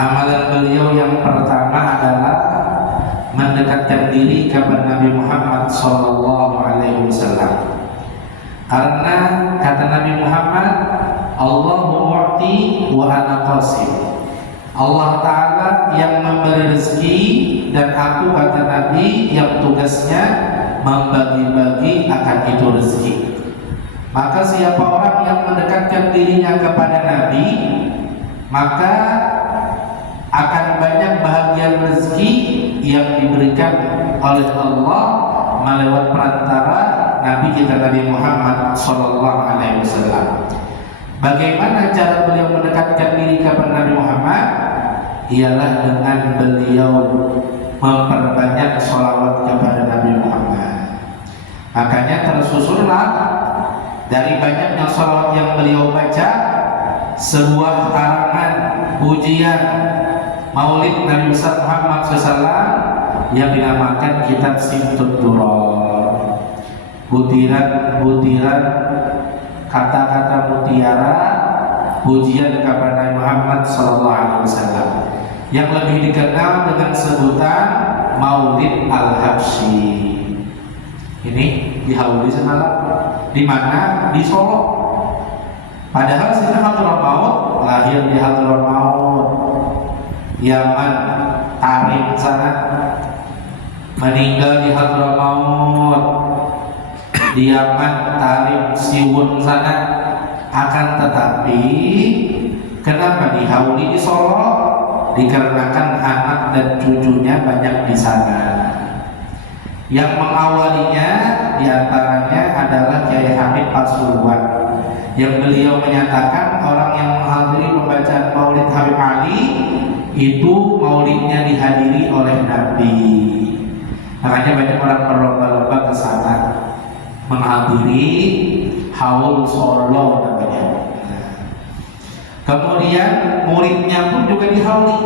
Amalan beliau yang pertama adalah mendekatkan diri kepada Nabi Muhammad SAW. Karena kata Nabi Muhammad, Allahu mu'ti wa ana qasim. Allah Ta'ala yang memberi rezeki dan aku, kata Nabi, yang tugasnya membagi-bagi akan itu rezeki. Maka siapa orang yang mendekatkan dirinya kepada Nabi, maka akan banyak bahagian rezeki yang diberikan oleh Allah melewat perantara Nabi kita Nabi Muhammad SAW. Bagaimana cara beliau mendekatkan diri kepada Nabi Muhammad? Ialah dengan beliau memperbanyak sholawat kepada Nabi Muhammad. Makanya tersusunlah dari banyaknya sholawat yang beliau baca sebuah karangan pujian Maulid Nabi besar Muhammad SAW yang dinamakan Kitab Simtud Duror. Butiran-butiran kata-kata mutiara pujian kepada Nabi Muhammad SAW yang lebih dikenal dengan sebutan Maulid Al-Habsyi. Ini dihauli semalam di mana? Di Solo. Padahal sini Hadramaut, lahir di Hadramaut, Yaman, Tarim sana, meninggal di Hadramaut, di Yaman, Tarim, Siwun sana. Akan tetapi kenapa dihauli di Solo? Dikarenakan anak dan cucunya banyak di sana. Yang mengawalinya diantaranya adalah Kiai Hamid Pasuruan, yang beliau menyatakan orang yang menghadiri pembacaan Maulid Habib Ali itu maulidnya dihadiri oleh Nabi. Makanya banyak orang berlomba-lomba ke sana menghadiri haul Solo namanya. Kemudian muridnya pun juga dihauli,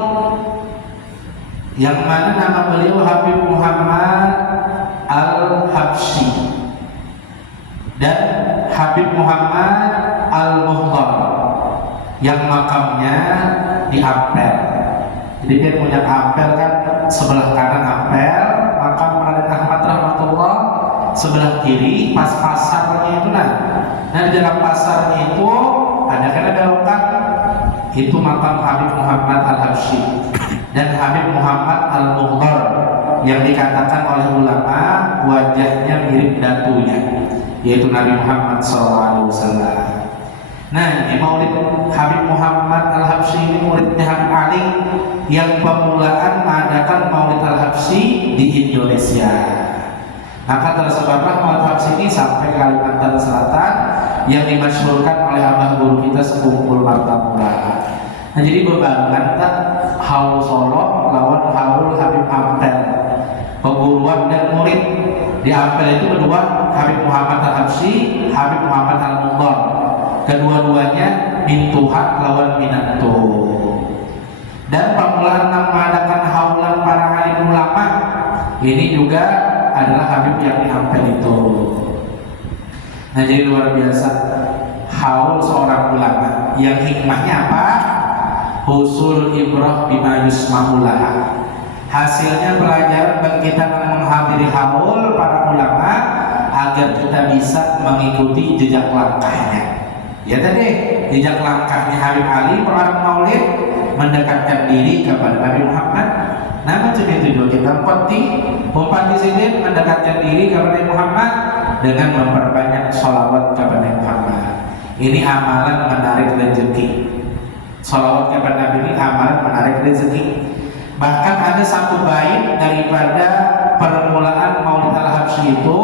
yang mana nama beliau Habib Muhammad Al-Habsyi dan Habib Muhammad Al-Muhdar yang makamnya di Ampel. Jadi dia punya Ampel kan, sebelah kanan Ampel makam Raden Ahmad rahmatullah, sebelah kiri pas pasarnya itu. Nah di dalam pasarnya itu ada belokan, itu makam Habib Muhammad Al-Habsyi dan Habib Muhammad Al-Muhdar yang dikatakan oleh ulama wajahnya mirip datunya, yaitu Nabi Muhammad SAW. Nah ini Maulid Habib Muhammad Al-Habsyi ini muridnya Habib Ali yang pemulaan mengadakan Maulid Al-Habsyi di Indonesia. Maka tersebarlah Maulid Habsyi ini sampai Kalimantan Selatan yang dimasyhurkan oleh abah guru kita Sepumpul Martapura. Nah jadi bebarengan tak haul Solo lawan haul Habib Ampel, peguruan dan murid. Di Ampel itu kedua Habib Muhammad Al-Habsyi, Habib Muhammad Al-Muhdar. Kedua-duanya Mintuha lawan Minanto. Dan permulaan mengadakan haulan para alim ulama ini juga adalah Habib yang di Ampel itu. Nah jadi luar biasa haul seorang ulama yang hikmahnya apa? Husul ibrah bima yusma'ulah. Hasilnya pelajaran bagi kita menghadiri haul para ulama agar kita bisa mengikuti jejak langkahnya. Ya tadi jejak langkahnya Habib Ali orang Maulid mendekatkan diri kepada Nabi Muhammad. Nah macam itu juga kita mempartisipasi mendekatkan diri kepada Nabi Muhammad dengan memperbanyak sholawat kepada Nabi Muhammad. Ini amalan menarik rezeki. Sholawat kepada Nabi ini amalan menarik rezeki. Bahkan ada satu bait daripada permulaan Maulid Al-Habsyi itu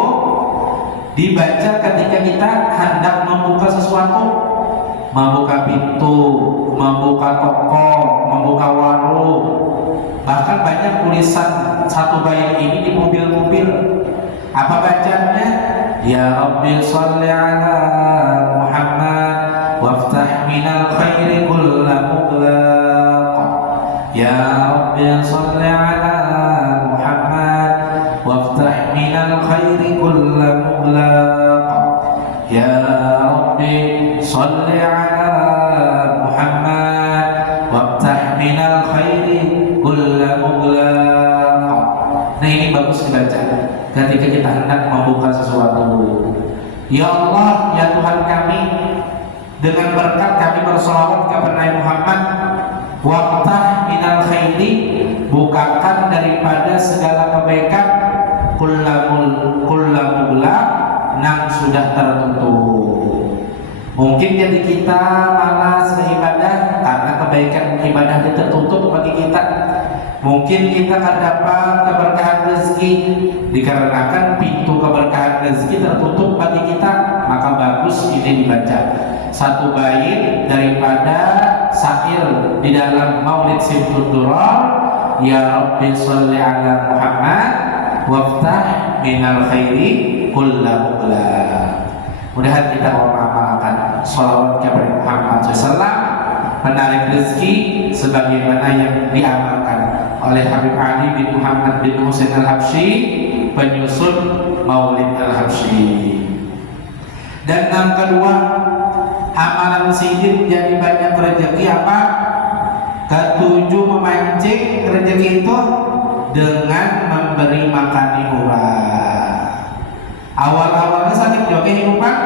dibaca ketika kita hendak membuka sesuatu, membuka pintu, membuka toko, membuka warung. Bahkan banyak tulisan satu bait ini di mobil-mobil. Apa bacanya? Ya Rabbi sholli ala Muhammad waftah minal khairi kulla mughlaq. Ya Rabbi sholli ala Muhammad waftah minal khairi kulla mughlaq. Ya Rabbi sholli ala Muhammad waftah minal khairi ketika kita hendak membuka sesuatu. Ya Allah, ya Tuhan kami, dengan berkat kami bersolawat kepada Nabi Muhammad, waftah minal khairi, bukakan daripada segala kebaikan, kullamugla, nang sudah tertutup. Mungkin jadi kita malas beribadah karena kebaikan ibadah itu tertutup bagi kita. Mungkin kita akan dapat keberkahan rezeki dikarenakan pintu keberkahan rezeki tertutup bagi kita, maka bagus ini dibaca satu bait daripada syair di dalam Maulid Simtud Durar, ya Rabbi sholli ala Muhammad waftah minal khairi kullamugla. Mudah-mudahan kita mengamalkan sholawat kepada Muhammad SAW, menarik rezeki sebagaimana yang diamalkan oleh Habib Ali bin Muhammad bin Husain Al-Habsyi, penyusun Maulid Al-Habsyi. Dan yang kedua, amalan sidin jadi banyak rezeki apa? Ketujuh, memancing rezeki itu dengan memberi makani orang. Awal-awalnya sakit juga kehidupan,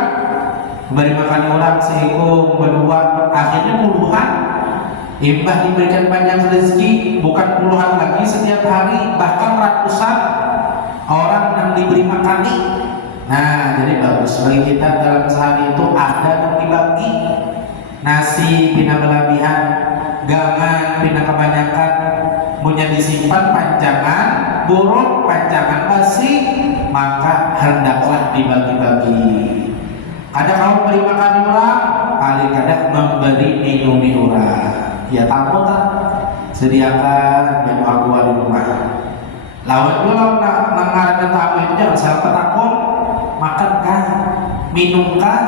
memberi makani orang seekor, berdua, akhirnya puluhan. Imbah diberikan banyak rezeki, bukan puluhan lagi setiap hari, bahkan ratusan orang yang diberi makani. Nah, jadi bagus bagi kita dalam sehari itu ada yang dibagi. Nasi bina berlebihan, gaman bina kebanyakan, punya disimpan panjangan, buruk panjangan basi, maka hendaklah dibagi-bagi. Kadang kamu beri makan orang, kali kadang memberi minumi orang. Ya tamu tak sediakan yang gua di rumah. Lawan dulu mengarahkan tamu itu jangan siapa takut, makankah, minumkah?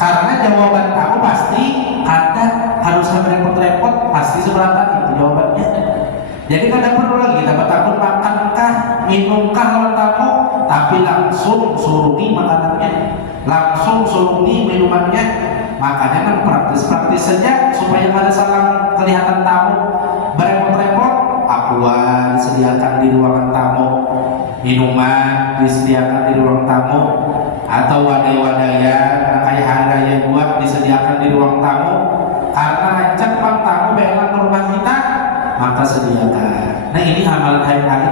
Karena jawaban tamu pasti ada, harus repot-repot, pasti seberapa itu jawabannya. Jadi kadang perlu lagi dapat takut, makankah, minumkah lawan tamu, tapi langsung suruhi makanannya, langsung suruhi minumannya. Makanya kan praktis-praktis saja supaya ada salah kelihatan tamu berepot-repot. Aqua disediakan di ruangan tamu, minuman disediakan di ruang tamu, atau wadai-wadaian kayak hari raya buat disediakan di ruang tamu. Karena ajak bang tamu belang ke rumah kita, maka sediakan. Nah ini amalan hari-hari.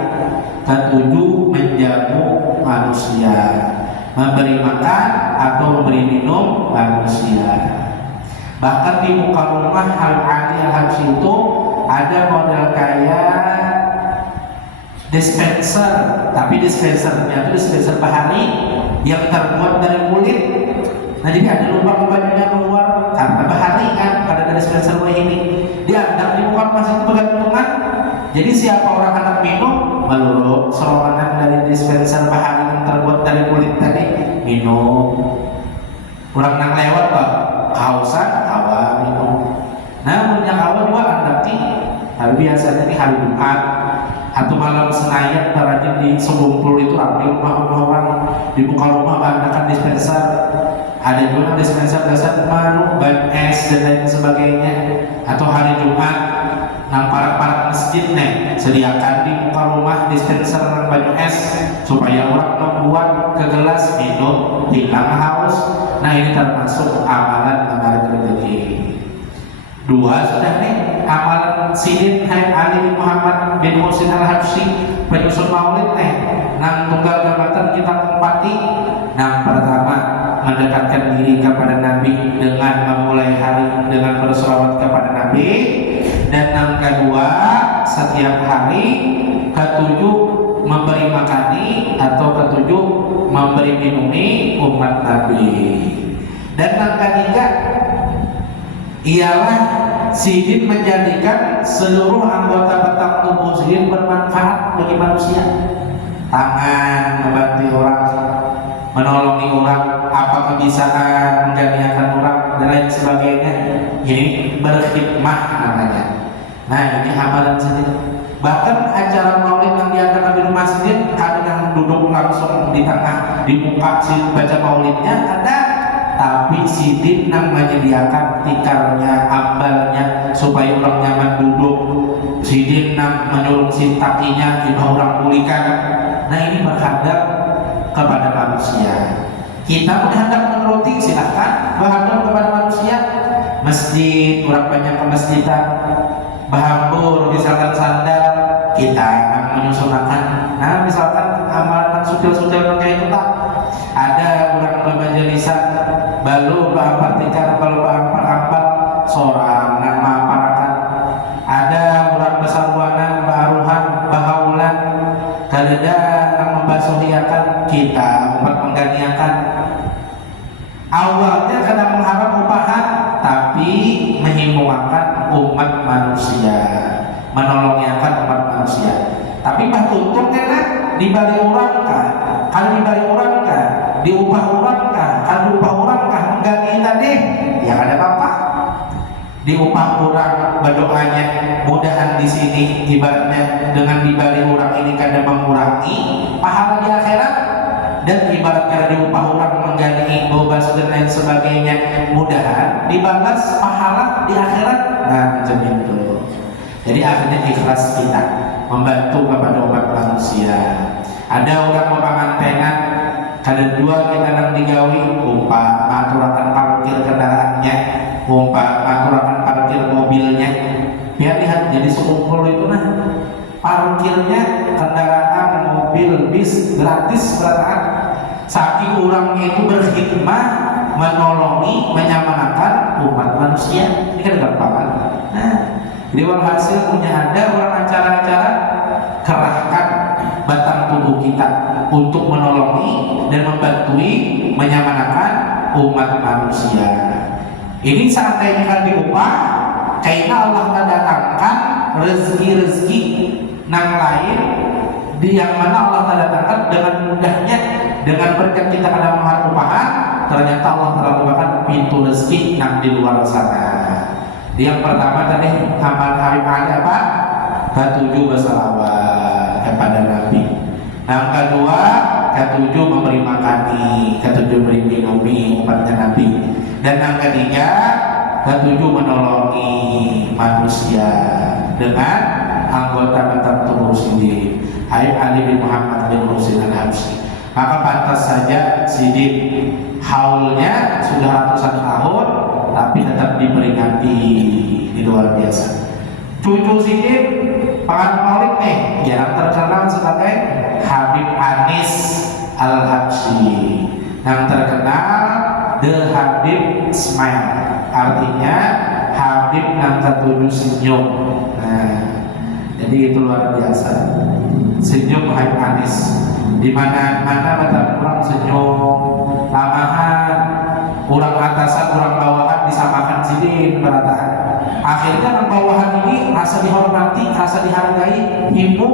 Ketujuh, menjamu manusia, memberi makan atau memberi minum manusia. Bahkan di muka rumah Al-Ali Al-Habsyi itu ada model kayak dispenser, tapi dispensernya itu dispenser bahari yang terbuat dari kulit. Nah jadi ada lubang-lubangnya keluar karena bahari kan, pada dari dispenser ini dia ada di muka rumah itu bergantungan. Jadi siapa orang hendak minum, meluruk seromanan dari dispenser bahari yang terbuat dari kulit tadi, minum. Orang nang lewat pak, kausan, kawa minum. Nah, punya kawa juga andaki. Tapi biasanya di hari Jumat atau malam Senayan, rajin di Sebumpul itu ramai rumah-rumah orang, di muka rumah bandakan dispenser. Ada juga dispenser dasar manu, ban es dan lain sebagainya. Atau hari Jumat, nang para masjid nih sediakan di muka rumah dispenser nang banyu es supaya orang membuat ke gelas minum hilang haus. Nah ini termasuk amalan menarik rezeki. Dua sudah nih, amalan sidin Habib Ali bin Muhammad bin Husain Al-Habsyi, penyusun maulid nih. Nang tunggal jabatan kita umpati. Nang pertama, mendekatkan diri kepada Nabi dengan memulai hari dengan berselawat kepada Nabi. Dan yang kedua, setiap hari. Ketujuh, memberi makani atau ketujuh, memberi minumi umat Nabi. Dan yang ketiga ialah sidin menjadikan seluruh anggota batang tubuh sidin bermanfaat bagi manusia. Tangan membantu orang, menolongi orang, apa kebisaan menjadikan orang dan lain sebagainya. Ini berkhidmah namanya. Nah ini amalan sidin. Bahkan acara maulid yang diadakan di rumah sidin, kadang yang duduk langsung di tengah di muka sidin baca maulidnya ada, tapi sidin yang menyediakan tikarnya, ambalnya supaya orang nyaman duduk. Sidin yang menyuruh sintakinya, jika orang pulihkan Nah ini menghadap kepada manusia. Kita menghadap menuruti, silahkan menghadap kepada manusia. Masjid, orang banyak ke masjidan, bahambur, misalkan sandal, kita menyusunkan. Nah misalkan amalan sutil-sutil kayak itu tak ada orang bermajelisan, balu bahampatikan, balu bahampar seorang nama parakan. Ada orang besaruanan, baruhan, bahaulan, kadeda yang membasuhiakan kita, umat mengganiakan. Awalnya kadang mengharap upahan, tapi menghimpunkan umat manusia, menolongkan umat manusia. Tapi bah tuntut kena dibalik orang kah? Kalau dibalik orang kah? Diupah orang kah? Kalau diupah orang kah? Mengganti tadi, ya ada apa? Diupah orang berdoanya, mudahan di sini ibaratnya dengan dibalik orang ini kadang mengurangi pahala di akhirat. Dan ibarat karena diupah orang mengganti bobas dan lain sebagainya, mudahan dibalas pahala di akhirat. Nah macam itu. Jadi akhirnya ikhlas kita membantu kepada umat manusia. Ada orang memangantenan, kada dua kita nang digawi, umpah maturakan parkir kendaraannya, umpah maturakan parkir mobilnya. Biar lihat jadi sekumpul itu nah parkirnya kendaraan mobil bis gratis berataan. Saking orangnya itu berkhidmat, menolongi, menyamarakan umat manusia. Ini kan gampang. Nah, jadi walhasil punya ada orang acara-acara, kerahkan batang tubuh kita untuk menolongi dan membantui, menyamarakan umat manusia. Ini seandainya kan diupah, kayaknya Allah mendatangkan rezeki-rezeki nang lain di yang mana Allah datangkan dengan mudahnya, dengan berkat kita ada mahar upahan, ternyata Allah telah membukakan pintu rezeki yang di luar sana. Yang pertama tadi amal hari ada apa? Ketujuh bersalawat kepada Nabi. Yang kedua, ketujuh memberi makani, ketujuh beri minumi umatnya Nabi. Dan yang ketiga, ketujuh menolongi manusia dengan anggota tubuh sendiri. Hai Ali bin Muhammad bin Husain al-Habsyi. Maka pantas saja Sidin haulnya sudah ratusan tahun, tapi tetap diperingati di luar biasa. Cucu Sidin penganut maulid nih, yang terkenal sebagai Habib Anis al-Habsyi, yang terkenal The Habib Smile, artinya Habib yang ketujuh senyum. Nah, jadi itu luar biasa. Senyum Habib Anis, di mana-mana betapa orang senyum, lamahan, orang atasan, orang bawahan disamakan Sidin berataan. Akhirnya orang bawahan ini rasa dihormati, rasa dihargai, himpun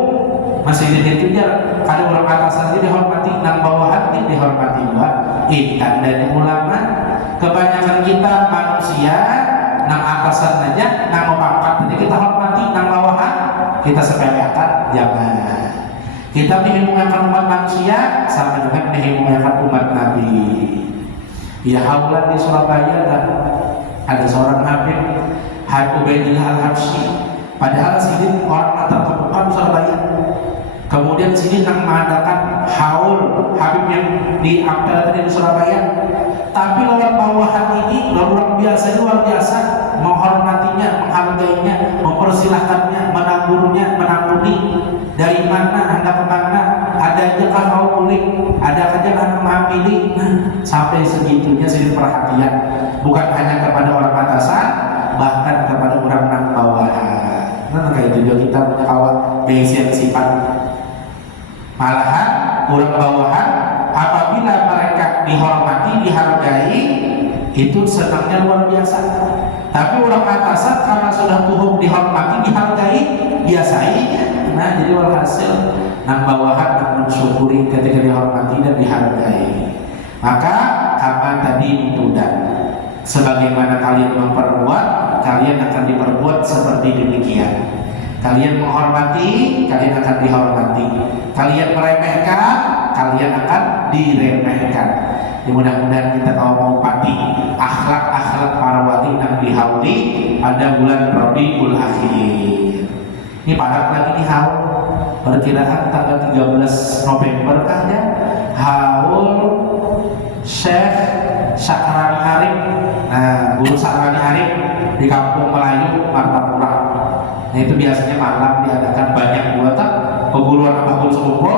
masih dikejar. Kalau orang atasan ini dihormati, orang bawahan ini dihormati juga. Intan dari ulama, kebanyakan kita manusia, nang atasan aja, nang pangkat aja kita hormati, nang bawahan kita sepelekan, jangan. Kita menghimpunkan umat manusia sama dengan menghimpunkan umat Nabi. Ya haulan di Surabaya kan ada seorang Habib Ubaidillah al-Habsyi. Padahal sini orang latar terbuka di Surabaya. Kemudian sini yang mengadakan haul Habib yang diapel di Surabaya. Tapi orang bawahan ini, orang biasa luar biasa menghormatinya, menghargainya, mempersilahkannya, menanggurunya, menangguti. Dari mana Anda kemana? Ada aja kan mau kulik, ada aja kan mengambil. Nah, sampai segitunya sih perhatian, bukan hanya kepada orang atasan, bahkan kepada orang nang bawahan. Nah, kayak juga kita punya kawan yang sifat. Malahan orang bawahan apabila mereka dihormati, dihargai, itu senangnya luar biasa. Tapi orang atasan karena sudah tuhum dihormati, dihargai, biasai. Nah, jadi walhasil nang bawahan nang mensyukuri ketika dihormati dan dihargai. Maka kapan tadi ditudan, sebagaimana kalian memperbuat, kalian akan diperbuat seperti demikian. Kalian menghormati, kalian akan dihormati. Kalian meremehkan, kalian akan diremehkan. Mudah-mudahan kita kalau mau pati akhlak-akhlak para wali yang dihauli pada bulan Rabiul Akhir. Ini padat lagi nih haul. perkiraan tanggal 13 November kan ya, haul Syekh Sakrani Arif. Nah, guru Sakrani Arif di Kampung Melayu, Martapura. Nah, itu biasanya malam diadakan banyak buatan perguruan Abah Guru Sekumpul.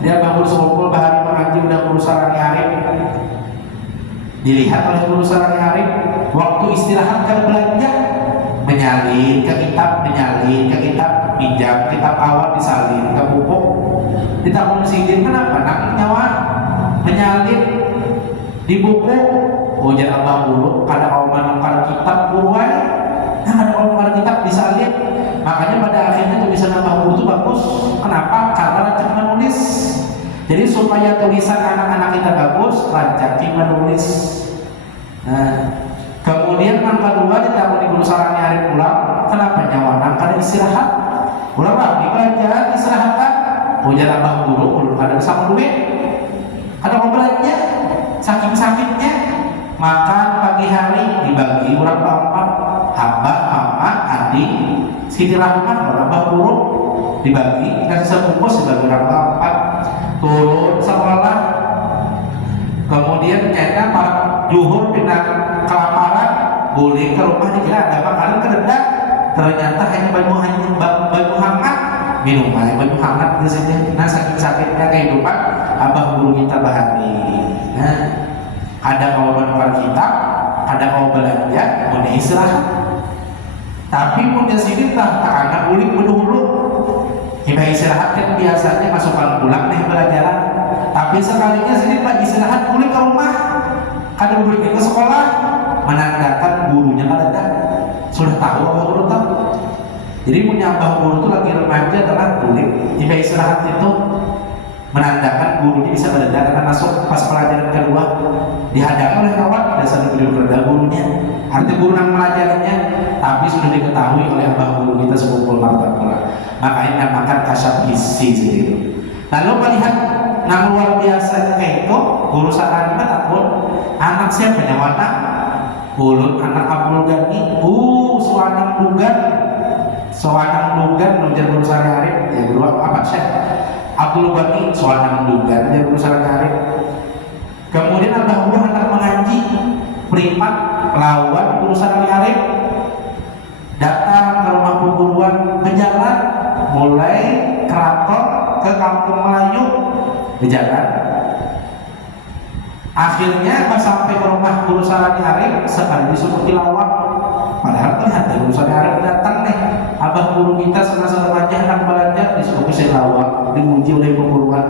Dia Abah Guru Sekumpul bahari mengaji udah guru Sakrani Arif. Dilihat oleh guru Sakrani Arif, waktu istirahat kan belanja, menyalin ke kitab, pinjam kitab awal disalin ke buku. Ditanggung sidin kenapa? Nak nyawa menyalin di buku. Ujar Abah Guru, kada kauman nukar kitab buruan, kada kauman nukar kitab disalin. Makanya pada akhirnya tulisan Abah Guru itu bagus. Kenapa? Karena rancak menulis. Jadi supaya tulisan anak-anak kita bagus, rancakin menulis. Nah, kemudian yang kedua ditanggung di guru Sakrani Arif pulang. Kenapa nyawa? Kada istirahat. Ulang lagi belajar istirahatkan. Ujar Abah Guru, belum ada sama duit. Kada mau belanja, saking sakitnya. Makan pagi hari dibagi orang empat, abah, mama, adik, Siti Rahman, orang Abah Guru dibagi, kasih sebungkus dibagi orang empat. Turun sekolah, kemudian kayaknya para juhur pindah kelaparan, boleh ke rumah dikira ada makanan kerendah, ternyata hanya baju hangat, minum air baju hangat di sini. Nah, sakit-sakitnya kehidupan Abah Guru kita bahari. Nah, ada kalau menukar kitab, ada kalau belanja, mau istirahat. Tapi pun di sini tak anak ulik dulu. Kita istirahat kan biasanya masukkan pulang nih pelajaran. Tapi sekalinya sini pak istirahat ulik ke rumah, kadang ulik ke sekolah, menandakan gurunya kada sudah tahu Abah Guru tahu. Jadi punya Abah Guru itu lagi remaja adalah ulik. Kita istirahat itu menandakan gurunya bisa belajar karena masuk pas pelajaran kedua dihadang oleh kawan dasar beliau kerja gurunya. Arti guru yang melajarinya, tapi sudah diketahui oleh Abah Guru kita sekumpul Martapura. Makanya namakan kasyaf isi itu. Lalu melihat yang luar biasa kayak itu, guru Sakrani takut anak siapa nyawana? Ulut anak Abdul Ghani, soanang dugan nujar guru Sakrani Arif, ya guru apa sih? Abdul Ghani soanang dugan dia guru Sakrani Arif. Kemudian Abah Guru anak mengaji, primat, pelawan guru Sakrani Arif, datang ke rumah perguruan, berjalan mulai keraton ke Kampung Melayu, berjalan. Akhirnya pas sampai ke rumah guru Sakrani Arif, sekali disuruh tilawah. Padahal ternyata guru Sakrani Arif datang nih, Abah Guru kita semasa remaja anak belajar disuruh tilawah, diuji oleh perguruan.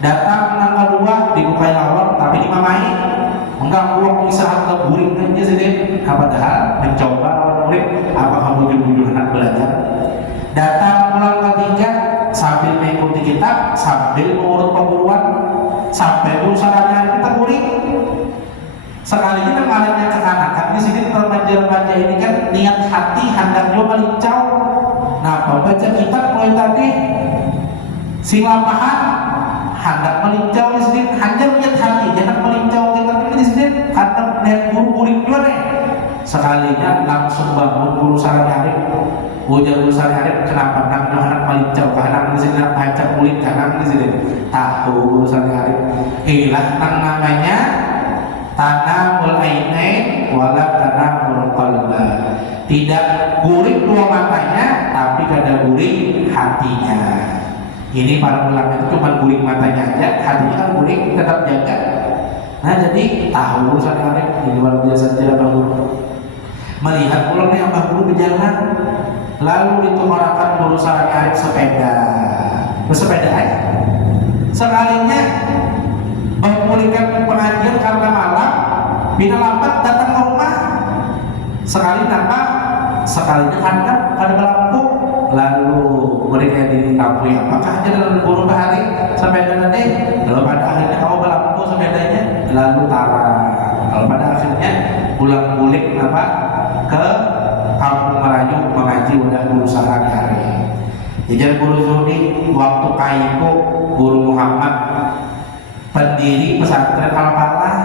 Datang yang kedua dibukai lawang, tapi dimamai, mengganggu waktu istirahat ke buring aja sih. Padahal mencoba lawan murid, apa kamu jujur anak belajar. Datang pulang ketiga sambil mengikuti kitab, sambil mengurut perguruan, sampai guru Sakrani Arif kita buring. Sekali kita mengalirnya ke anak, di sini remaja-remaja ini kan niat hati hendak juga melincau. Nah, baca kitab mulai tadi silapahan hendak melincau di sini, hanya niat hati, hendak melincau kita di sini, hendak niat guru-guru juga nih. Sekalinya langsung bangun guru Sakrani Arif. Ujar guru Sakrani Arif, kenapa anak melincau? Karena di sini baca kulit kanan di sini. Tahu guru Sakrani Arif. Ilah namanya tanamul ainain wala tanamul qalba. Tidak guring dua matanya, tapi kada guring hatinya. Ini para ulama itu cuma guring matanya aja, hatinya kan guring tetap jaga. Nah, jadi tahu urusan Arif di luar biasa tidak Guru. Melihat pulangnya Abah Guru berjalan, lalu ditumarakan guru Sakrani Arif sepeda, bersepeda aja. Sekalinya memulihkan pengajian karena malam, bina lambat datang ke rumah. Sekali nampak, sekalinya ada lampu, lalu mereka ditampui apakah aja dalam guru bahari sepeda nanti. Lalu pada akhirnya kamu berlampu sepedanya, lalu tarik. Lalu pada akhirnya pulang mulik apa ke Kampung Melayu mengaji udah guru Sakrani Arif. Jadi guru Zudi waktu Kaiku guru Muhammad pendiri pesantren Al-Falah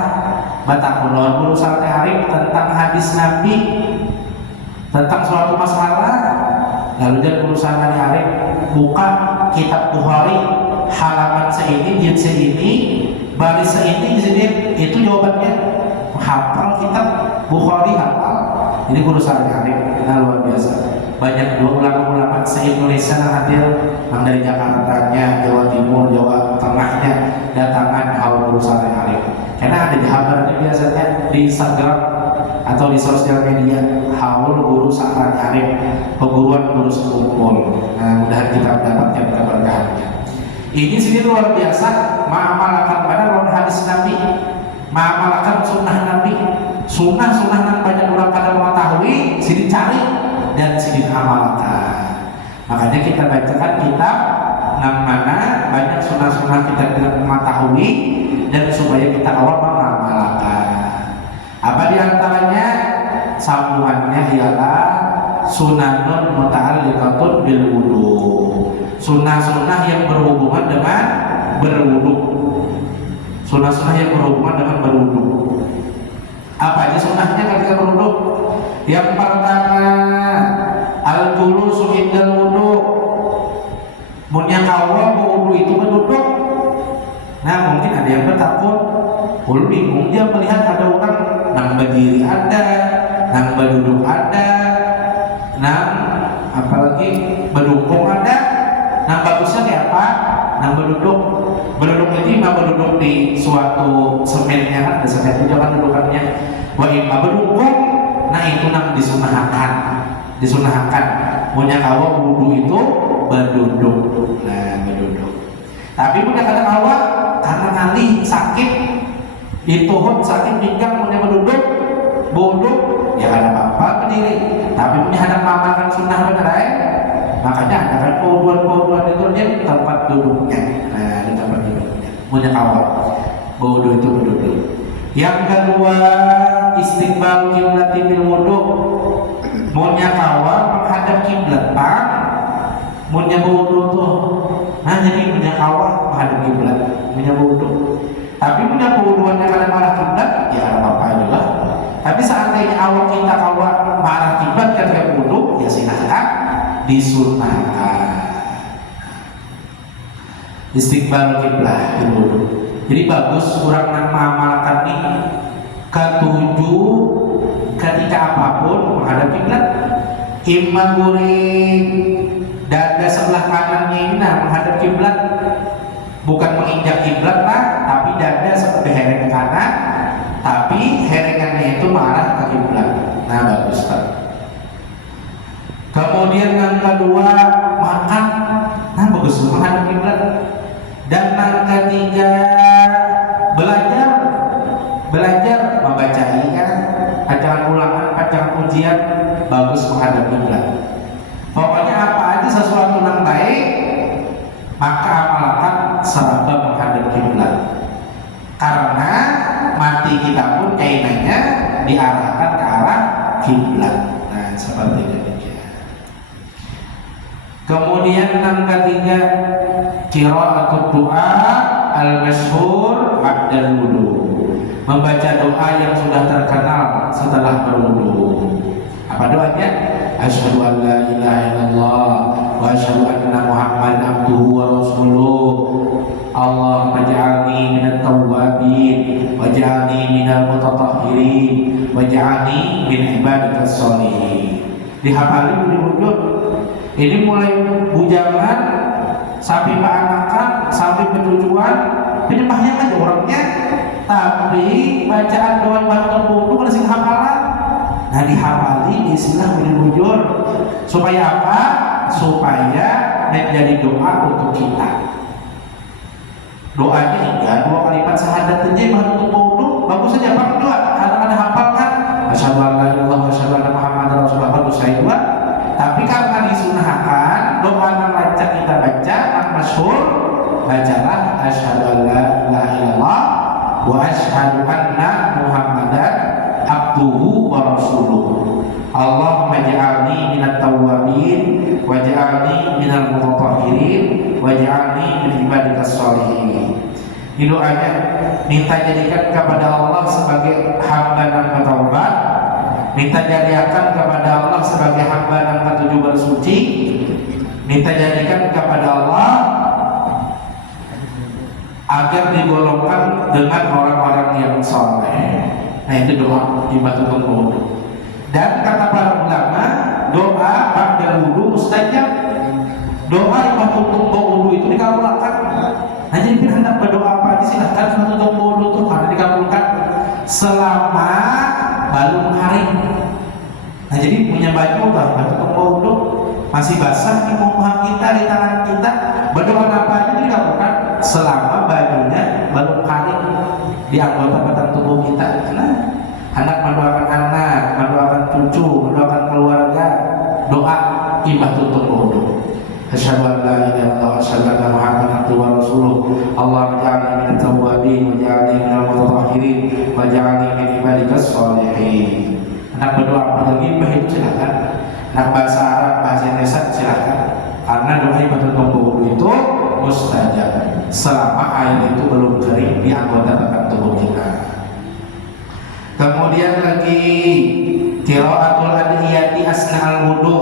Batakulon guru Sakrani Arif tentang hadis Nabi, tentang suatu masalah. Lalu jadi guru Sakrani Arif buka kitab Bukhari halaman seini, jilid seini, baris seini, itu jawabannya. Hafal kitab Bukhari, hafal. Ini guru saya luar biasa. Banyak dua ulama-ulama se-Indonesia yang hadir, yang dari Jakartanya, Jawa Timur, Jawa Tengahnya, datangan haul guru saya karena ada di kabarnya biasanya di Instagram atau di sosial media haul guru Sa'ran Arif, perguruan guru sekumpul. Nah, mudah kita mendapatkan keberkahannya. Ini sini luar biasa, mengamalkan pada lawan hadis Nabi, mengamalkan sunnah Nabi, sunnah yang banyak orang kada mengetahui, sini cari dan sini amalkan. Makanya kita bacakan kitab yang mana banyak sunnah kita tidak mengetahui dan supaya kita awal mengamalkan. Apa diantaranya? Sambungannya ialah sunanun muta'alliqatun bil wudu. Sunnah-sunnah yang berhubungan dengan berwudu. Sunnah-sunnah yang berhubungan dengan berwudu. Apa aja sunnahnya ketika berwudu? Yang pertama, al-julusu indal wudu. Munya kawa wudu itu berduduk. Nah, mungkin ada yang bertakut, ulu bingung dia melihat ada orang nang berdiri ada, nang berduduk ada, nang apalagi berdukung ada. Nang bagusnya kayak apa? Nang berduduk itu mah berduduk di suatu semennya kan, ada semen itu kan dudukannya. Wa imma berdukung, nah itu nang disunahkan. Punya kawa wudu itu berduduk. Nah, berduduk. Tapi punya kadang awak karena ngalih sakit itu sakit pinggang punya berduduk berduduk ya kada apa-apa berdiri, tapi punya hadap mengamalkan sunnah benar makanya ada kan pohon itu dia tempat duduknya. Nah, di tempat duduknya punya awak berduduk itu berduduk. Yang kedua, istiqbal kiblati bil wudu. Punya awak menghadap kiblat pak punya wudu tuh. Nah, jadi punya awak menghadap kiblat, punya wudu. Tapi punya kewuduan yang ada marah kiblat, ya apa-apa juga. Tapi seandainya awak kita awak marah kiblat ketika wudu, ya silahkan disunahkan. Istiqbal kiblat di wudu. Jadi bagus orang yang mengamalkan ini. Ketujuh, ketika apapun menghadap kiblat, imam guring dada sebelah kanannya ini menghadap kiblat, bukan menginjak kiblat lah, tapi dada seperti hereng kanan, tapi herengannya itu mengarah ke kiblat. Nah, bagus kan. Kemudian yang kedua, makan, nah bagus menghadap kiblat. Dan yang ketiga, belajar membaca kan, bacaan ulangan, bacaan ujian, bagus menghadap kiblat. Pokoknya apa aja sesuatu yang baik maka amalkan seraba menghadap kiblat. Karena mati kita pun kaitannya diarahkan ke arah kiblat. Nah, seperti demikian. Kemudian yang ketiga, qiraatul doa al-masyhur ba'dal wudu. Membaca doa yang sudah terkenal setelah berwudu. Apa doanya? Asyhadu an la ilaha illallah wa asyhadu anna Muhammadan abduhu wa rasuluh. Allahumma ij'alni minat tawwabin waj'alni minal mutatahhirin waj'alni min ibadikas sholihin. Dihafalin di wujud. Ini mulai bujangan sampai peranakan sampai pencucuan, penyembahnya aja orangnya. Tapi bacaan doa batal wudu ada sing hafalan. Nah, dihafali istilah bujur supaya apa? Supaya menjadi doa untuk kita. Doanya enggak dua kalimat syahadat aja baru untuk wudu, bagus saja Pak doa. Ada hafal kan? Asyhadu an la ilaha illallah wa asyhadu anna Muhammadar rasulullah, bagus saya doa. Tapi karena disunahkan doa yang lancar kita baca yang masyhur, bacalah asyhadu an la ilaha illallah wa asyhadu anna Muhammadan abduhu wa rasuluh. Allahumma ij'alni minat tawwabin waj'alni minal mutatahhirin waj'alni min ibadikas sholihin. Ini doanya minta jadikan kepada Allah sebagai hamba yang bertaubat, minta jadikan kepada Allah sebagai hamba yang ketujuh bersuci, minta jadikan kepada Allah agar digolongkan dengan orang-orang yang soleh. Nah itu doa ibadah wudu. Dan kata para ulama, doa ba'da wudu mustajab. Doa ibadah wudu itu dikabulkan. Nah jadi pilihan hendak berdoa apa aja silahkan ibadah wudu itu karena dikabulkan selama belum kering. Nah jadi punya baju ibadah wudu masih basah di muka kita, di tangan kita, berdoa apa aja dikabulkan selama bajunya belum kering di anggota tubuh kita. Nah, anak mendoakan anak, mendoakan cucu, mendoakan keluarga, doa ibadah wudu. Asyhadu an la ilaha illallah wa asyhadu anna Muhammadan abduhu wa rasuluh. Allahumma ij'alni minat tawwabin wa ij'alni minal mutatahhirin wa ij'alni min ibadikas sholihin. Anak berdoa apa lagi itu silakan. Anak bahasa Arab, bahasa Indonesia silakan. Karena doa ibadah wudu itu mustajab selama air itu belum kering di anggota tubuh kita. Kemudian lagi qiraatul adhiyati asna'al wudu,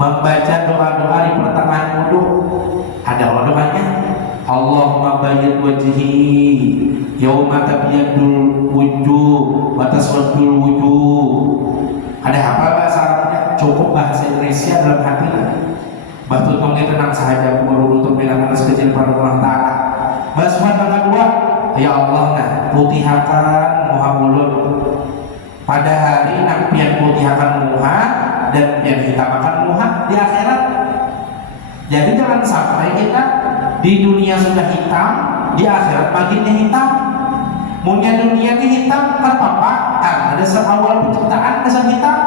membaca doa-doa di pertengahan wudu. Ada doanya Allahumma bayyid wajhi yauma tabyadul wujuh wa taswaddul wujuh. Ada apa bahasa Arabnya? Cukup bahasa Indonesia dalam hati. Batu tong itu tenang sahaja baru untuk bilangan sekecil pada Allah Ta'ala. Basmat yang kedua, ya Allah nah putihakan muha mulut pada hari nampian putihakan muha dan pian hitamakan muha di akhirat. Jadi jangan sampai kita di dunia sudah hitam, di akhirat bagiannya hitam. Punya dunia ini hitam kan apa? Ada awal penciptaan kesan hitam,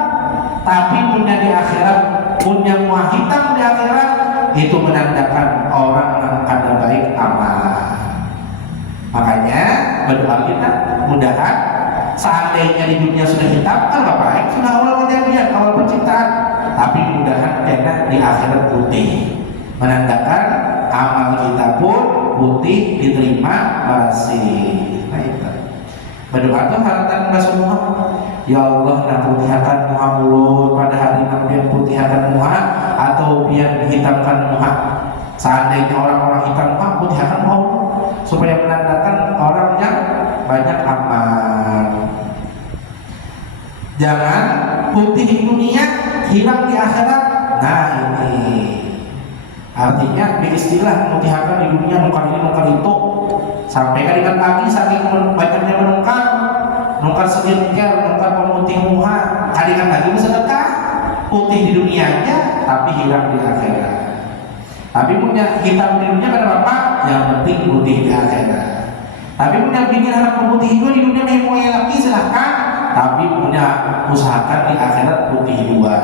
tapi punya di akhirat punya muha hitam di akhirat itu menandakan orang yang kada baik amal. Makanya berdoa kita mudahan seandainya di dunia sudah hitam kan baik sudah awal kejadian awal penciptaan, tapi mudahan karena di akhirat putih menandakan amal kita pun putih diterima bersih. Nah itu berdoa tuh haratan kita semua. Ya Allah, nak putihakan muha mulut pada hari nampian putihakan muha atau biar hitamkan muha. Seandainya orang-orang hitam muha, putihakan muha supaya menandakan orang yang banyak amal. Jangan putih di dunia, hilang di akhirat. Nah ini artinya istilah putihakan di dunia nukar ini nukar itu sampai kalimat pagi saking banyaknya menukar nukar skincare, nukar pemutih muha, kalian lagi bersedekah putih di dunianya tapi hilang di akhirat. Tapi punya hitam di dunia pada bapak yang penting putih di akhirat. Tapi punya bikin anak pemutih itu di dunia yang lagi silahkan, tapi punya usahakan di akhirat putih dua.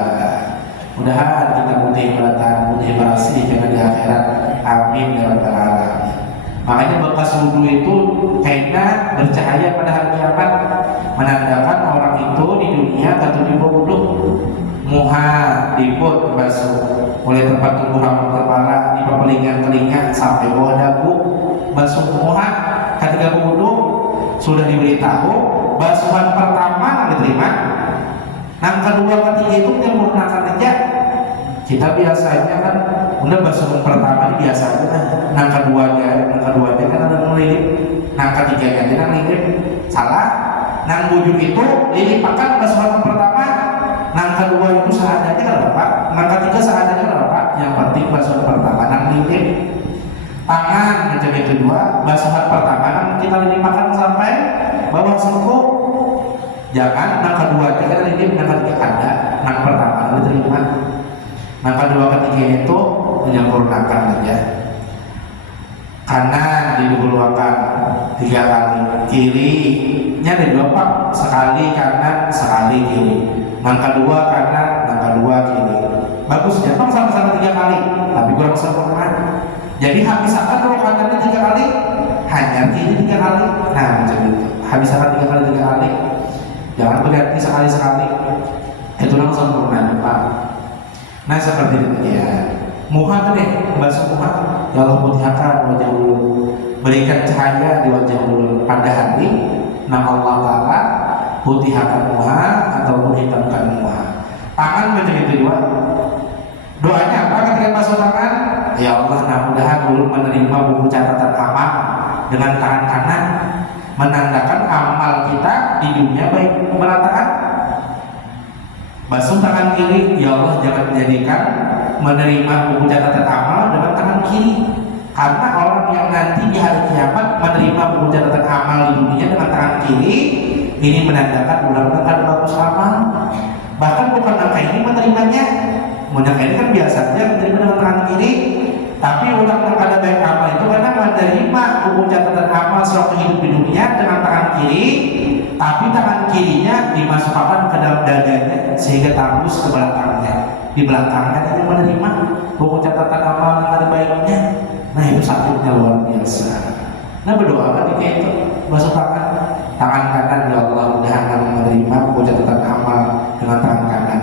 Mudahan kita putih beratan, putih bersih jangan di akhirat. Amin ya rabbal alamin. Makanya bekas wudu itu kayaknya bercahaya pada hari kiamat, menandakan orang itu di dunia atau di wudu muha diput basuh mulai tempat tumbuh rambut kepala di pepelingan telinga sampai bawah dagu basuh muha. Ketika wudu sudah diberitahu basuhan pertama yang diterima, yang kedua ketiga itu menyempurnakan aja. Kita biasanya kan udah basuhan pertama ini biasa aja kan, yang keduanya kan ada ngelilip, yang ketiganya ada ngelilip, salah. Yang wujud itu dilipakan basuhan pertama, yang kedua itu seadanya kan Bapak, yang ketiga seadanya kan Bapak. Yang penting basuhan pertama yang ngelilip. Tangan macam yang kedua basuhan pertama kan kita lipakan sampai bawah sengkuk. Jangan yang kedua kita lilip, yang ketiga ada, yang pertama diterima. Yang kedua ketiga itu menyempurnakan aja. Kanan didahulukan 3 kali, kirinya ada 2 pak, sekali kanan, sekali kiri. Yang kedua kanan, yang kedua kiri. Bagus ya, sama-sama 3 kali, tapi kurang sempurna. Jadi habis akan kalau kanannya 3 kali, hanya kiri 3 kali. Nah macam itu, habis akan 3 kali. Jangan berganti sekali-sekali. Itu langsung sempurna pak. Nah seperti itu ya. Muha tuh deh, basuh muha. Ya Allah putihkan wajah ulun, berikan cahaya di wajah ulun pada hari. Nama Allah Ta'ala putihkan muha ataupun hitamkan muha. Tangan macam itu juga. Doanya apa ketika basuh menerima buku catatan amal dengan tangan kanan, menandakan amal kita di dunia baik meratakan. Basuh tangan kiri, ya Allah jangan menjadikan menerima buku catatan amal dengan tangan kiri, karena orang yang nanti di hari kiamat menerima buku catatan amal di dunia dengan tangan kiri, ini menandakan ulang-ulang ada bagus amal. Bahkan bukan angka ini menerimanya, angka ini kan biasanya menerima dengan tangan kiri, tapi ulang-ulang ada baik amal itu karena menerima buku catatan amal selama hidup di dunia dengan tangan kiri, tapi tangan kirinya dimasukkan ke dalam dadanya sehingga tembus ke belakangnya. Di belakangnya itu menerima buku catatan amal yang ada baiknya. Nah itu sakitnya luar biasa. Nah berdoa ketika itu basuh tangan kanan, ya Allah mudah-mudahan menerima buku catatan amal dengan tangan kanan.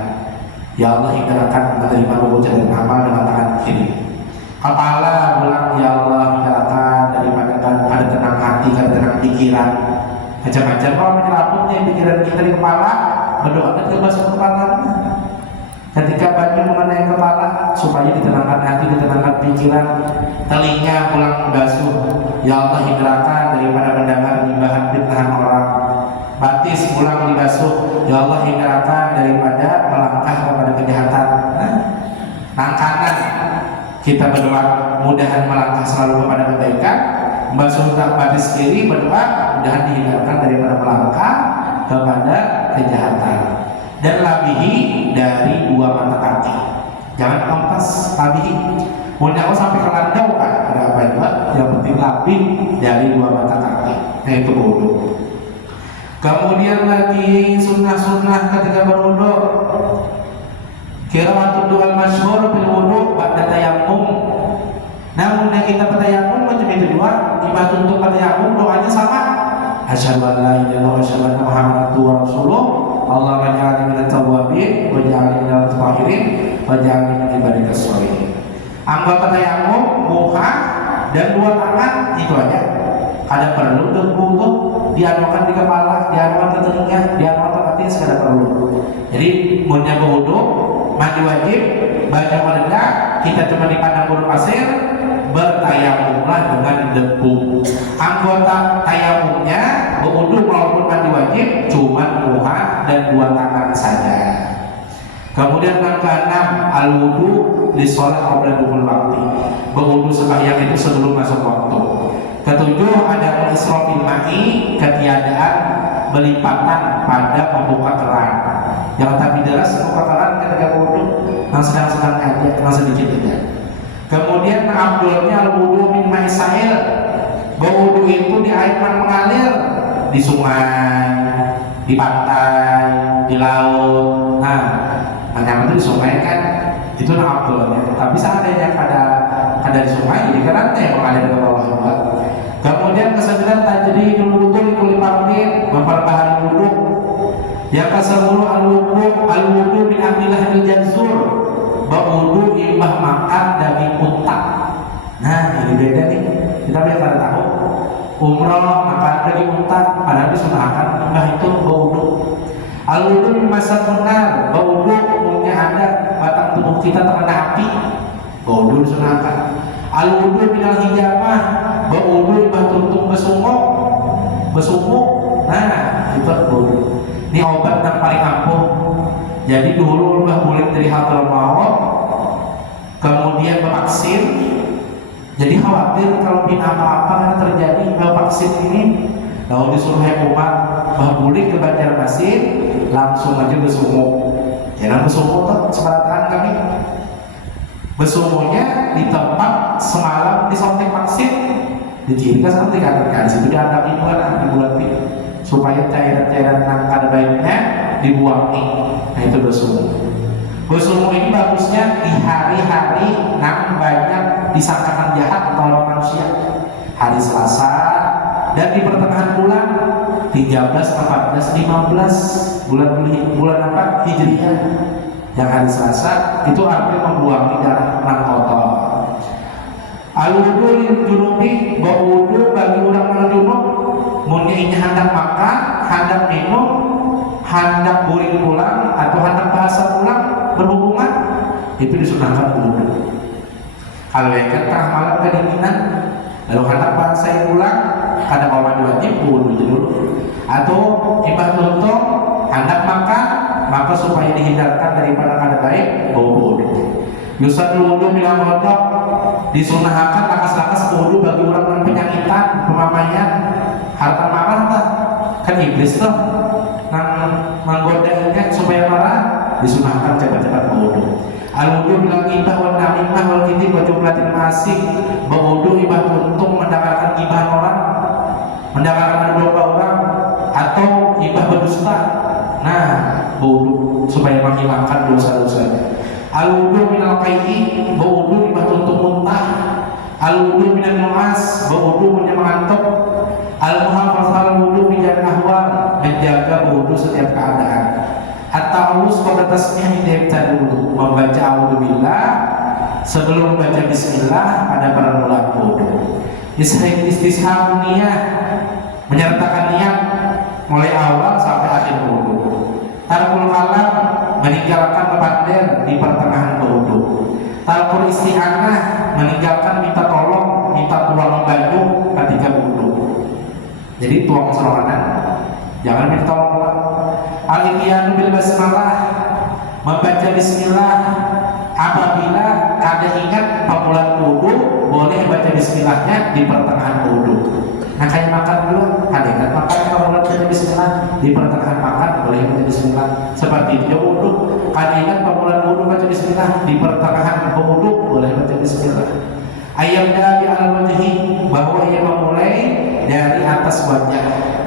Ya Allah hindarkan menerima buku catatan amal dengan tangan kiri. Kepala bilang, ya Allah hindarkan daripada tenang hati, tenang pikiran. Macam-macam kalau menyeraputnya pikiran kita di kepala, berdoa ke basuh kepala. Ketika banyu mengenai kepala supaya ditenangkan hati, ditenangkan pikiran. Telinga pulang basuh, ya Allah hindarkan daripada mendengar gibahan fitnahan orang. Batis pulang dibasuh, ya Allah hindarkan daripada melangkah kepada kejahatan. Tangan kanan kita berdoa mudahan melangkah selalu kepada kebaikan. Basuh batis kiri berdoa mudahan dihindarkan daripada melangkah kepada kejahatan. Dan labihi dari dua mata kaki, jangan ampas labihi. Punya sampai ke landau kan, ada apa juga? Yang penting labih dari dua mata kaki, yaitu wudu. Kemudian lagi sunnah-sunnah ketika berwudu. Qiraatul doa masyhur bil wudu ba'da tayammum. Namun yang kita bertayamum macam itu dua, ibadah untuk bertayamum doanya sama. Asyhadu an la ilaha illallah wa asyhadu anna Muhammadar rasulullah. Allahumma ja'alni minat tawwabin wa ja'alni minal mutatahhirin wa ja'alni min ibadikas sholihin. Anggota tayamum, muka dan dua tangan itu aja. Ada perlu untuk dianukan di kepala, dianukan ke telinga, dianukan ke hati sekadar perlu. Jadi punya wudu, mandi wajib, baca merendah, kita cuma di padang gurun pasir, bertayamumlah dengan debu. Anggota tayamumnya wudu maupun mandi wajib cuma muka dan dua tangan saja. Kemudian yang keenam, al-wudu li sholat qabla dukhul waqti. Berwudu sembahyang itu sebelum masuk waktu. Ketujuh, ada al-israfil ma'i, ketiadaan belipatan pada membuka keran. Jangan tapi deras membuka keran ketika wudu, yang sedang-sedang aja, yang sedikit aja. Kemudian afdhalnya al-wudu min ma'i sa'il. Berwudu itu di air yang mengalir, di sungai, di pantai, di laut. Nah, yang itu di sungai kan itu afdhalnya. Tapi seandainya ada di sungai, jadi kerannya yang mengalir ke bawah juga. Kemudian kesembilan tajridul wudu li kulli fardin, memperbaharui wudu. Yang ke-10 al-wudu min amilahil jazur, berwudu imbah makan daging unta. Nah, ini beda nih. Kita biasa tahu umroh makan daging unta, padahal disunahkan imbah itu berwudu. Al-wudu min masal benar, berwudu umumnya ada batang tubuh kita terkena api, berwudu disunahkan. Al-wudu minal hijamah, berwudu imbah tuntung besumuk. Nah, itu berwudu. Ini obat yang paling ampuh. Jadi dulu udah boleh dari hadrah maut, kemudian vaksin. Jadi khawatir kalau bin apa-apa yang terjadi vaksin ini, lalu disuruh umat bahbulik ke Banjarmasin, langsung aja besumuk. Jangan besumuk tuh sebaratan kami. Besumuknya di tempat semalam disontek vaksin, dicirikan seperti kan situ ada ibuan di bulan ini supaya cairan-cairan yang baiknya dibuangi. Nah itu besumuk. Besumuk ini bagusnya di hari-hari yang banyak disangkakan jahat oleh manusia. Hari Selasa dan di pertengahan bulan 13, 14, 15 bulan apa? Hijriah. Yang hari Selasa itu artinya membuangi darah yang kotor. Al-wudu lil junubi, berwudu bagi orang yang junub, munnya hendak makan, hendak minum, hendak guring pulang atau hendak bahasa pulang berhubungan, itu disunahkan wudu. alwekan tengah malam kedinginan lalu hendak bangsa pulang kada bawa wajib wudu dulu, atau ibah tuntong hendak makan maka supaya dihindarkan daripada kada baik wudu. Yusadul wudu minal ghadab, disunahkan lakas-lakas wudu bagi orang yang penyakitan, pemamaian, harta marah kan iblis tuh nang menggodainya supaya marah, disunahkan cepat-cepat wudu. Al-wudu bilang ibah wal namimah wal kitib wa jumlatin masih, berwudu ibah untung mendengarkan ibah orang, mendengarkan doa orang, atau ibah berdusta. Nah, wudu supaya menghilangkan dosa-dosanya. Al-wudu minal qai'i, berwudu ibah untung muntah. Al-wudu minal nu'as, berwudu mengantuk. Al-muhafazah al-wudu minal ahwal, menjaga wudu setiap keadaan. At-ta'awuz pada tasmiyah tidak dulu, membaca a'udzubillah sebelum membaca bismillah pada permulaan wudu. Istisham niat, menyertakan niat mulai awal sampai akhir wudu. Tarkul kalam, meninggalkan kepandian di pertengahan wudu. Tarkul isti'anah, meninggalkan minta tolong, minta tuang baju ketika wudu. Jadi tuang selokan, jangan minta tolong. Al-ityanu bil basmalah, membaca bismillah apabila kada ingat pemulaan wudu, boleh baca bismillahnya di pertengahan wudu. Nah kayak makan dulu, kada ingat makan pemulaan baca bismillah di pertengahan makan, boleh baca bismillah. Seperti itu wudu, kada ingat pemulaan wudu baca bismillah di pertengahan wudu, boleh baca bismillah. Ayam dari al-wajhi, bahwa ia memulai dari atas wajah,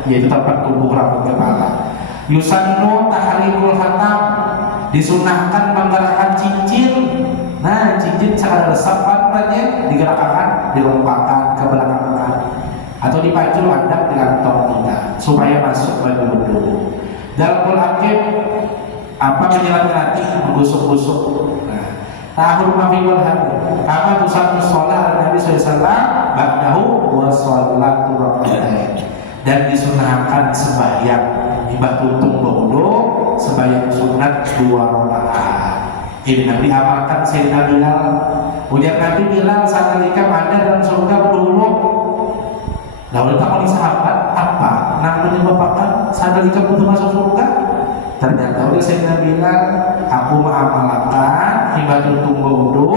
yaitu tempat tubuh rambut kepala. Yusannu tahrikul khatam, disunahkan menggerakkan cincin. Nah, cincin secara resap pantatnya digerakkan, dilompatkan ke belakang atau dipacu andap di kantong kita supaya masuk bagi wudu. Dalam akib apa menyelat-nyelati, menggusuk-gusuk. Nah, tahur mafiyul hadi, apa tusan sholat Nabi SAW ba'dahu wa sholatu raka'atain, dan disunahkan sembahyang ibah tuntung wudu sembahyang sunat 2 rakaat. Ini Nabi amalkan Sayyidina Bilal. Ujar Nabi Bilal saat ketika ada dalam surga berdulu. Lalu tak sahabat apa nak menyebabkan saat ketika butuh masuk surga? Ternyata oleh Sayyidina Bilal, aku mengamalkan ibah tuntung wudu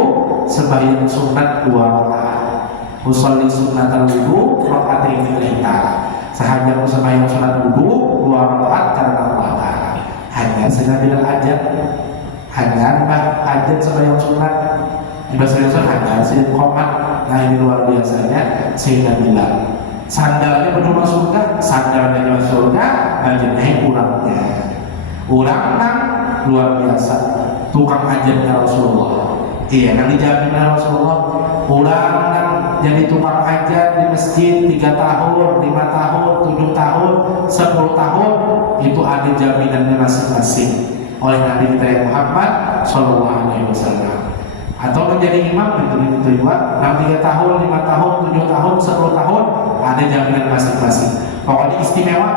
sembahyang sunat 2 rakaat. Usolli sunnatal wudu rakaatain lillah. Sahaja aku sembahyang sunat wudu 2 rakaat karena Allah Ta'ala. Hanya Sayyidina Bilal aja, hanya aja sembahyang sunat di bahasa Indonesia hanya Sayyidina Muhammad. Nah ini luar biasanya Sayyidina Bilal. Sandalnya penuh surga, sandalnya penuh surga, bajunya kurangnya. Urang nang luar biasa, tukang ajarnya Rasulullah. Iya, yang dijamin Rasulullah. Urang nang jadi tukang ajar di masjid 3 tahun, 5 tahun, 7 tahun, 10 tahun, itu ada jaminannya masing-masing oleh Nabi kita Muhammad Sallallahu Alaihi Wasallam. Atau menjadi imam itu juga 3 tahun, 5 tahun, 7 tahun, 10 tahun, ada jaminan masing-masing. Pokoknya istimewa.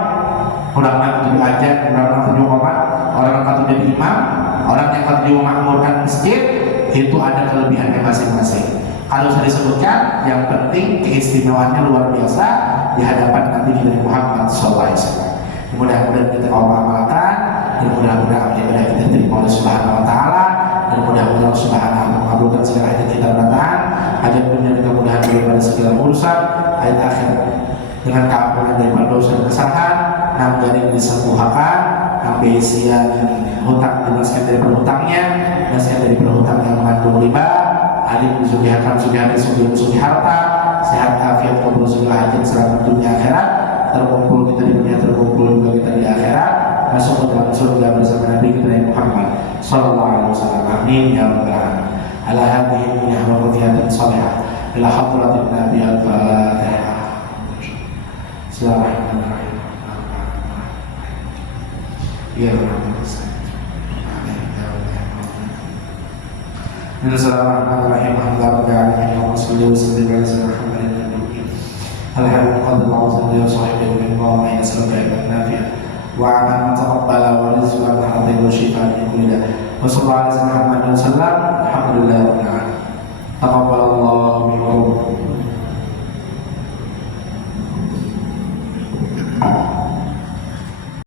Orang yang tujuh ajar, orang yang tujuh komat, orang yang tujuh jadi imam, orang yang tujuh memakmurkan masjid, itu ada kelebihannya masing-masing. Kalau sudah disebutkan, yang penting keistimewaannya luar biasa di hadapan Nabi kita Muhammad SAW. Mudah-mudahan kita amalkan, dan mudah-mudahan ibadah kita diterima oleh Subhanahu Wa Taala, dan mudah-mudahan Subhanahu mengabulkan segala hajat kita berdatangan, hajat dunia dan kemudahan daripada segala urusan, hajat akhir dengan keampunan daripada dosa dan kesalahan, nam jaring disembuhkan, nam beisian hutang dinaskan dari hutangnya, dinaskan dari hutang yang mengandung riba. Alim disugihakan sugihan sugi harta, sehat afiat kabul segala hajat selamat dunia akhirat, terkumpul kita di dunia, terkumpul juga kita di akhirat, masuk ke dalam surga bersama Nabi kita Muhammad Sallallahu Alaihi Wasallam. Amin ya rabbal alamin. Ala hadhihi niyyah wa qiyadatan salihah ila hadratin Nabi al-Fatihah. Bismillahirrahmanirrahim. Ya Rabbal Bismillahirrahmanirrahim. Alhamdulillahirrahmanirrahim. Wassallallahu ala sayyidina Muhammadin. Alhamdulillah wa sahbihi min qawmin sallallahu nafi'ah wa aman taqabbala wa rizqan hadir wa shifaan min kulli da. Wassallallahu ala sayyidina Muhammadin sallallahu alhamdulillah rabbil alamin. Taqabbalallahu Habib